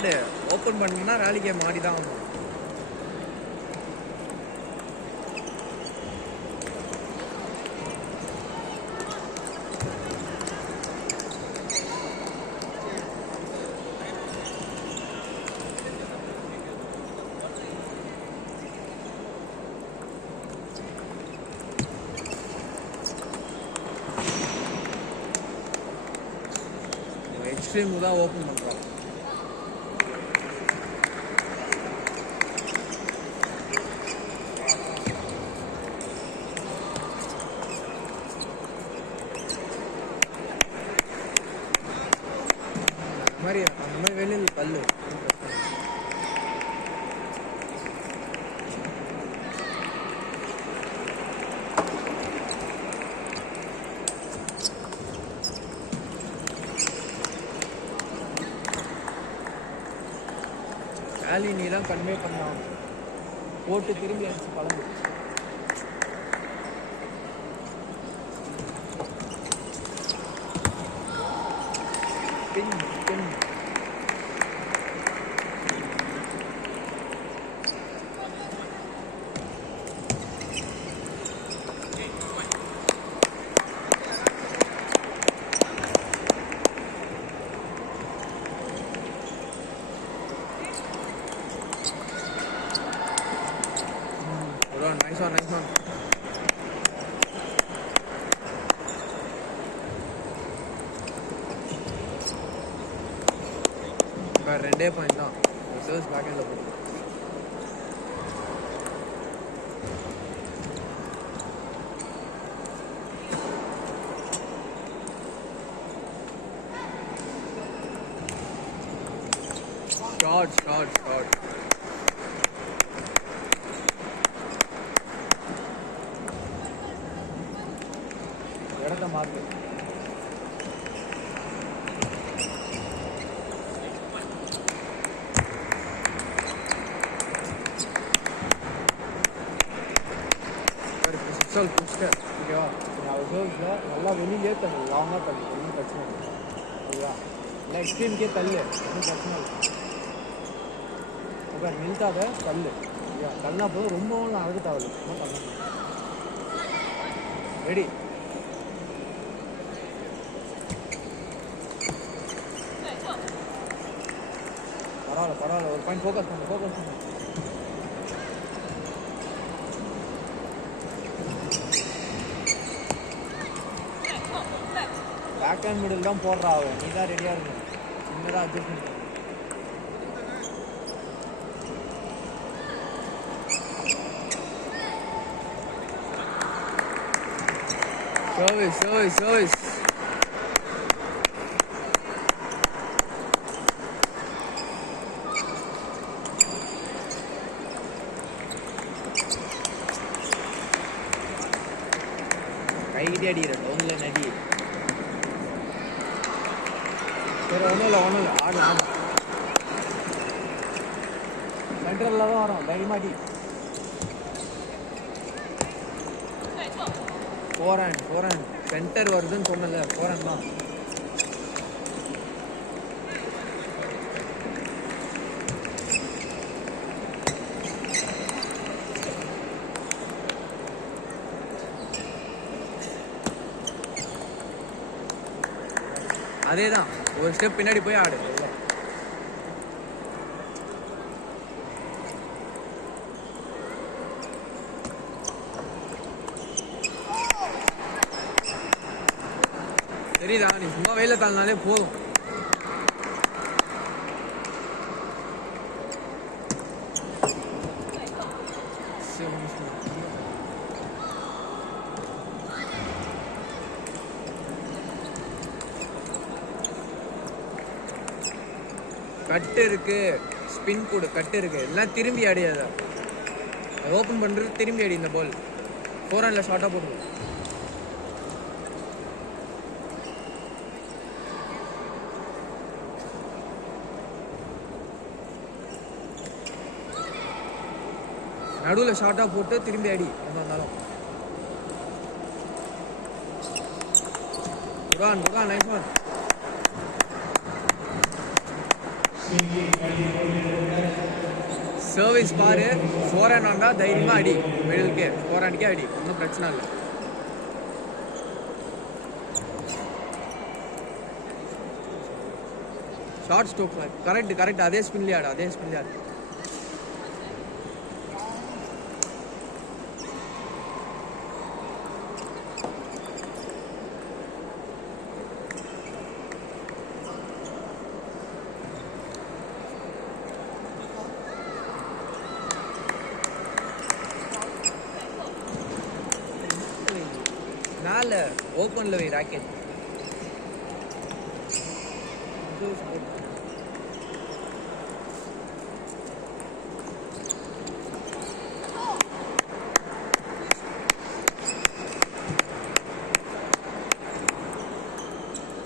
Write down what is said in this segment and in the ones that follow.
ஆடு ஓப்பன் பண்ணா ராலி கேம் ஆடி தான் ஆகணும். எக்ஸ்ட்ரீம் தான் ஓப்பன் பண்ணுறான். அந்த மாதிரி வெளியில் கல்லு வேலி நீ தான் கன்வே பண்ணான் போட்டு திரும்பி அடிச்சு கலந்து பின் பின் nice one, nice one. ரெண்டே பாயிண்ட் தான் சர்வீஸ் பேக் எண்டில் போட்டு ஷார்ட் இடத்த மாற்று. சிக்ஸால் புடிச்சிட்டேன் ஓகேவா. நான் ரிசர்வ்ஸில் நல்லா வெளியிலே தள்ளு, லாங்காக தள்ளு, ஒன்றும் பிரச்சனை இல்லை ஓகேவா. இல்லை எக்ஸ்ட்ரீம்கே தள்ளு, ஒன்றும் பிரச்சனை இல்லை ஓகே. நிறுத்தாத தள்ளு ஓகேவா. தள்ளா போதும், ரொம்பவும் அழகு தேவையில்லை, சும்மா தள்ளு. ரெடி. பரவாயில்ல ஒரு பாயிண்ட் ஃபோக்கஸ் பண்ணு. பேக் அண்ட் மிடில் தான் போடுறா அவன், நீ தான் ரெடியாக இருக்கணும். சின்னதாக அட்ஜஸ்ட் பண்ணி சர்வீஸ் கைகிட்டே அடிக்கிற டவுனில் நடி. சரி ஒன்றும் இல்லை ஆடலாம். சென்ட்ரலில் தான் வரும், தைரியமாட்டி. ஃபோர் சென்டர் வருதுன்னு சொன்னல, 4 தான். அதே தான், ஒரு ஸ்டெப் பின்னாடி போய் ஆடு. சரிதா, நீ சும்மா வெயில தாழ்னாலே போதும். கட்டு இருக்கு, ஸ்பின் கூட கட்டு இருக்கு, எல்லாம் திரும்பி அடியாத. ஓப்பன் பண்றது திரும்பி அடி. இந்த பால் 4 ஹேண்ட்ல ஷார்ட்டா போடுவோம். நடுவில் ஷார்ட்டா போட்டு திரும்பி அடி. என்ன இருந்தாலும் குரான் நைஸ் ஒன். சர்வீஸ் பாரு, ஃபோர் ஹேண்ட் வந்தா தைரியமா அடி, மிடிலுக்கே ஃபோர் ஹேண்டுக்கே அடி, ஒன்றும் பிரச்சனை இல்லை. ஷார்ட் ஸ்ட்ரோக் கரெக்ட் கரெக்ட், அதே ஸ்பின்லேயே ஆடு, அதே ஸ்பின்லேயே ஆடு. மேல ஓப்பன்ல வை ராக்கெட்.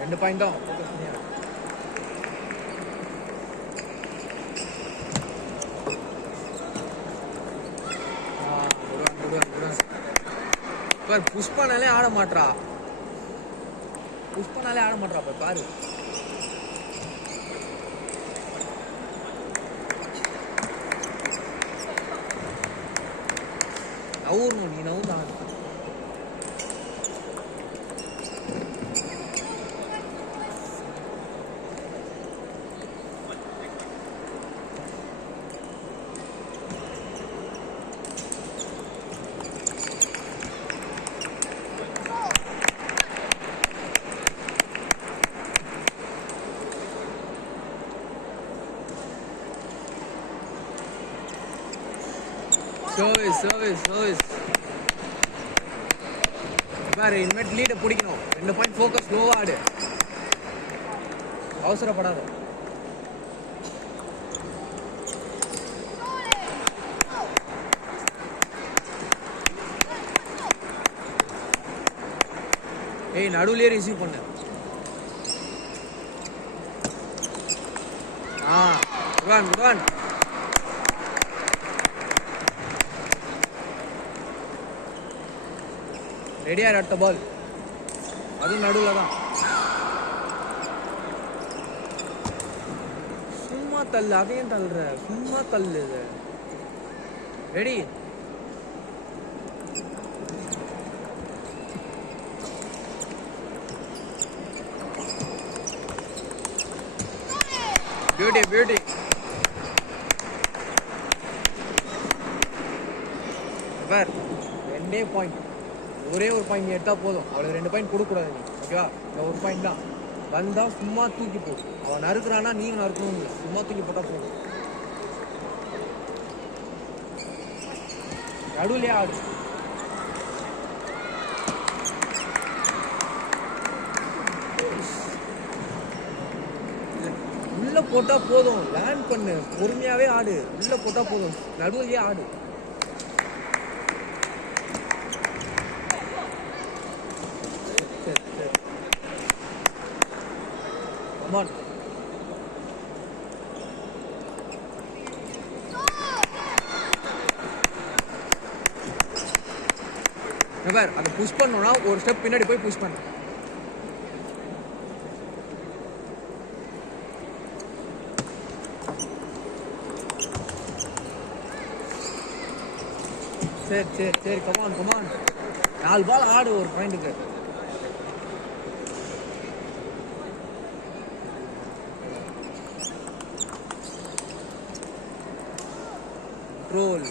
ரெண்டு பாயிண்ட் தான். புஷ்பனாலே ஆட மாட்டா, புஷ்பனாலே ஆட மாட்டா. பாரு நவுறணும், நீ நவுறு ஆடு. சர்வீஸ் பாரு, இனிமேட் லீடை பிடிக்கணும். 2 பாயிண்ட் ஃபோக்கஸ், ஸ்லோவா ஆடு, அவசரப்படாத. ஏய், நடுவுலயே ரிசீவ் பண்ணு. Good one. ரெடியா அடுத்த பால், அதுவும் நடுவில் தான். சும்மா தள்ளு, அதையும் தள்ளுற, சும்மா தள்ளு. ரெடி. பியூட்டி. பார், 2 பாயிண்ட், ஒரே ஒரு பாயிண்ட் எடுத்தா போதும். அவளுக்கு 2 பாயிண்ட் கொடுக்கூடாது நீ, ஓகேவா? இந்த ஒரு பாயிண்ட் தான் வந்தா சும்மா தூக்கி போ. அவன் நறுக்குறானா நீங்க நறுக்கணும் இல்லை, சும்மா தூக்கி போட்டா போதும். நடுவுலயே ஆடு. உள்ள போட்டா போதும், லேண்ட் பண்ணு, பொறுமையாவே ஆடு. உள்ள போட்டா போதும், நடுவுலயே ஆடு. Come on. அதை புஷ் பண்ணோம்னா ஒரு ஸ்டெப் பின்னாடி போய் புஷ் பண்ண. சரி கமான் 4 பால் ஆடு ஒரு பாயிண்ட்டுக்கு. Roll.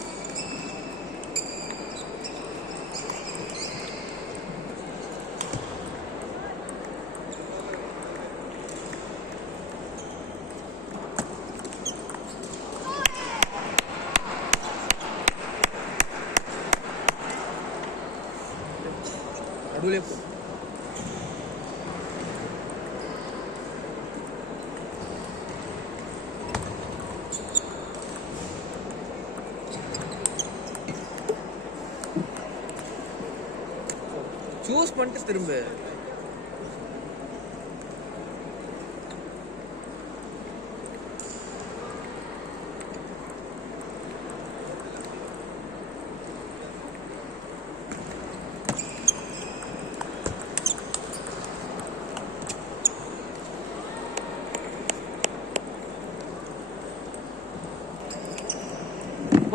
நடுவுலே போ. சூஸ் பண்ணிட்டு திரும்ப.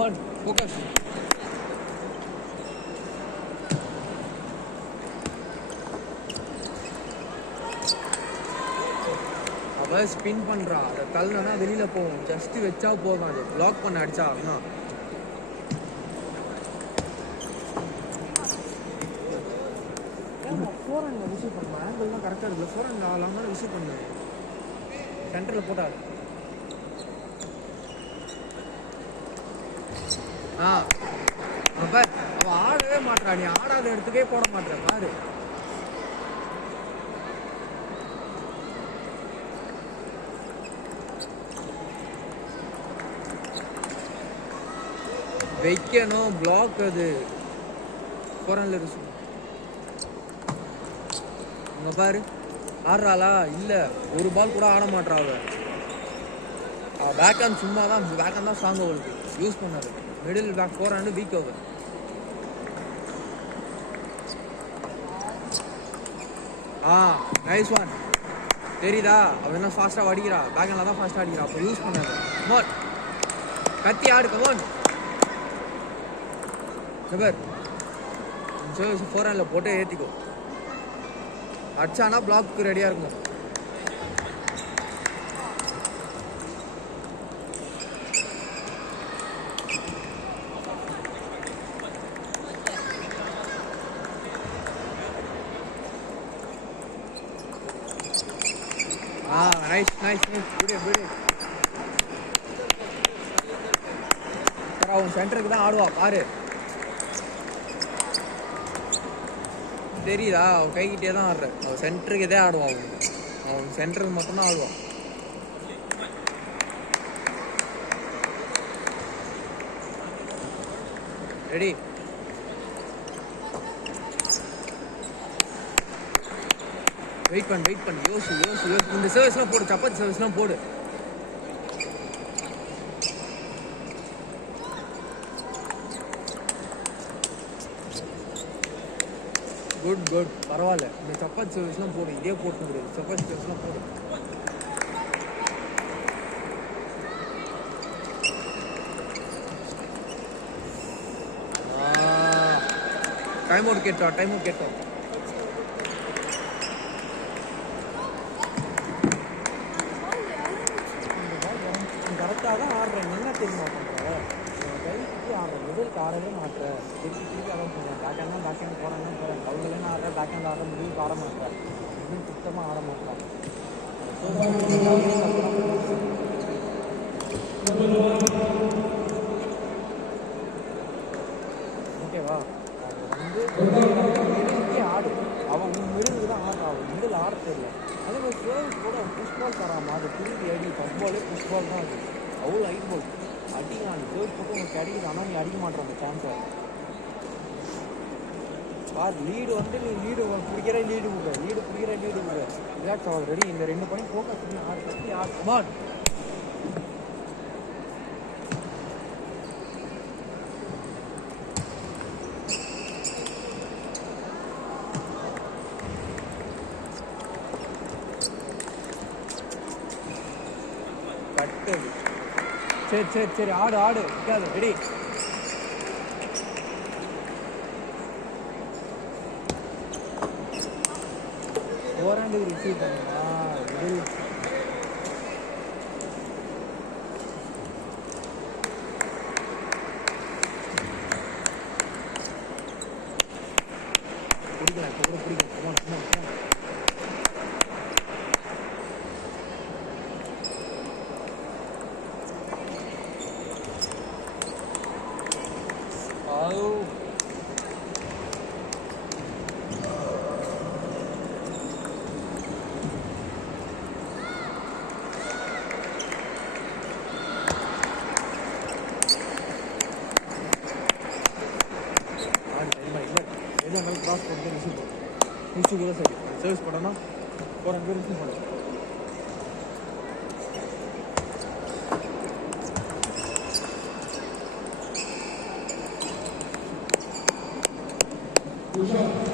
Come on focus. அவ ஸ்பின் பண்றா, அதை தள்ளனா வெளியில போகும். ஜஸ்ட் வச்சா போதும், அது பிளாக் பண்ண அடிச்சா அப்படின்னா ஃபோரன்ல விசிட் பண்ணுவேன். ஆங்கிள்லாம் கரெக்டாக இருக்குல்ல, ஃபோரன்ல ஆகலாம் விசிட் பண்ணுவேன். சென்டரில் போட்டாரு. அவ ஆடவே மாட்டா, நீ ஆடாத இடத்துக்கே போட மாட்டேற பாரு. வைக்கணும் பிளாக், அது ஃபோரன்ல இருக்கு. இங்க பாரு ஆடுறாளா இல்ல, ஒரு பால் கூட ஆட மாட்டா. அவ பேக் ஹேண்ட் சும்மா தான், பேக் ஹேண்ட் தான் ஸ்ட்ராங் அவளுக்கு யூஸ் பண்ணாரு. Middle back forehand weak over. Nice one. தெரியுதா அவ என்ன ஃபாஸ்டா அடிக்கிறா, பேக் ஹேண்ட்ல தான் ஃபாஸ்டா அடிக்கிறா. அப்போ யூஸ் பண்ணாரு. கமான் கத்தி ஆடு, கமான். நபர் ஃபோர் ஹேண்ட்ல போட்டு ஏத்திக்கோ. அடிச்சானா பிளாக்கு ரெடியா இருக்கும். நைஸ் நைஸ் நைஸ், விடு விடு. அவன் சென்டருக்கு தான் ஆடுவா பாரு. தெரியுதா அவன் கைகிட்டே தான் ஆடுற. அவன் சென்டருக்கு இதே ஆடுவான். அவன் சென்டருக்கு மட்டும்தான் ஆடுவான். ரெடி. வெயிட் பண்ணு யோசி. இந்த சர்வீஸ்லாம் போடு, சப்பாத்தி சர்வீஸ்லாம் போடு. குட் பரவாயில்ல. இந்த சப்பாத்தி சர்வீஸ்லாம் போடு, இதே போட்டு முடியாது. சப்பாத்தி சர்வீஸ்லாம் போடு. டைம் அவுட் கேட்டோம். கரெக்டாக தான் ஆடுறேன். என்ன தெரியுமா பண்ணுறேன், கைக்கு ஆடுறேன், முதலுக்கு ஆடவே மாட்டேன். திருப்பி அதான் பண்ணுறேன். பேக் ஹேண்ட் போகிறேன். அவங்களே ஆடுறேன், பேக் ஹேண்ட் ஆடுறேன், முதலுக்கு ஆட மாட்டேன். முதல் சுத்தமாக ஆட மாட்டேன். ஓகேவா? மிடிலுக்கே ஆடு. அவன் மிடிலுக்கு தான் ஆடுறான். அவன் மிடில் ஆட தெரியல. அதே மாதிரி சர்வீஸ் கூட புஷ் பால் தராமா, அது திருப்பி அடி. ஃபஸ்ட் பாலே புஷ் பால் தான். அது அவ்வளோ ஹைட் பால் அடிக்கலாம். நீ சர்வீஸ் போட்டு உனக்கு அடிக்குது, ஆனால் நீ அடிக்க மாட்டேன் அந்த சான்ஸை. பார் லீடு நீ லீடு பிடிக்கிற லீடு விட ரிலாக்ஸ் ஆகுது. ரெடி. இந்த 2 பாயிண்ட் ஃபோக்கஸ் பண்ணி ஆடு, கட்டி ஆடு. கமான். கட்டு. சரி ஆடு இருக்காது. ரெடி. ஓராண்டு ரிசீவ் பண்ணுவா. பிடிக்கலாம். கிராஸ் போட்டு ரிசீவ் கூட சரி. சர்வீஸ் பண்ணனா 4 பேர் ரிசீவ் பண்ணலாம். Good job.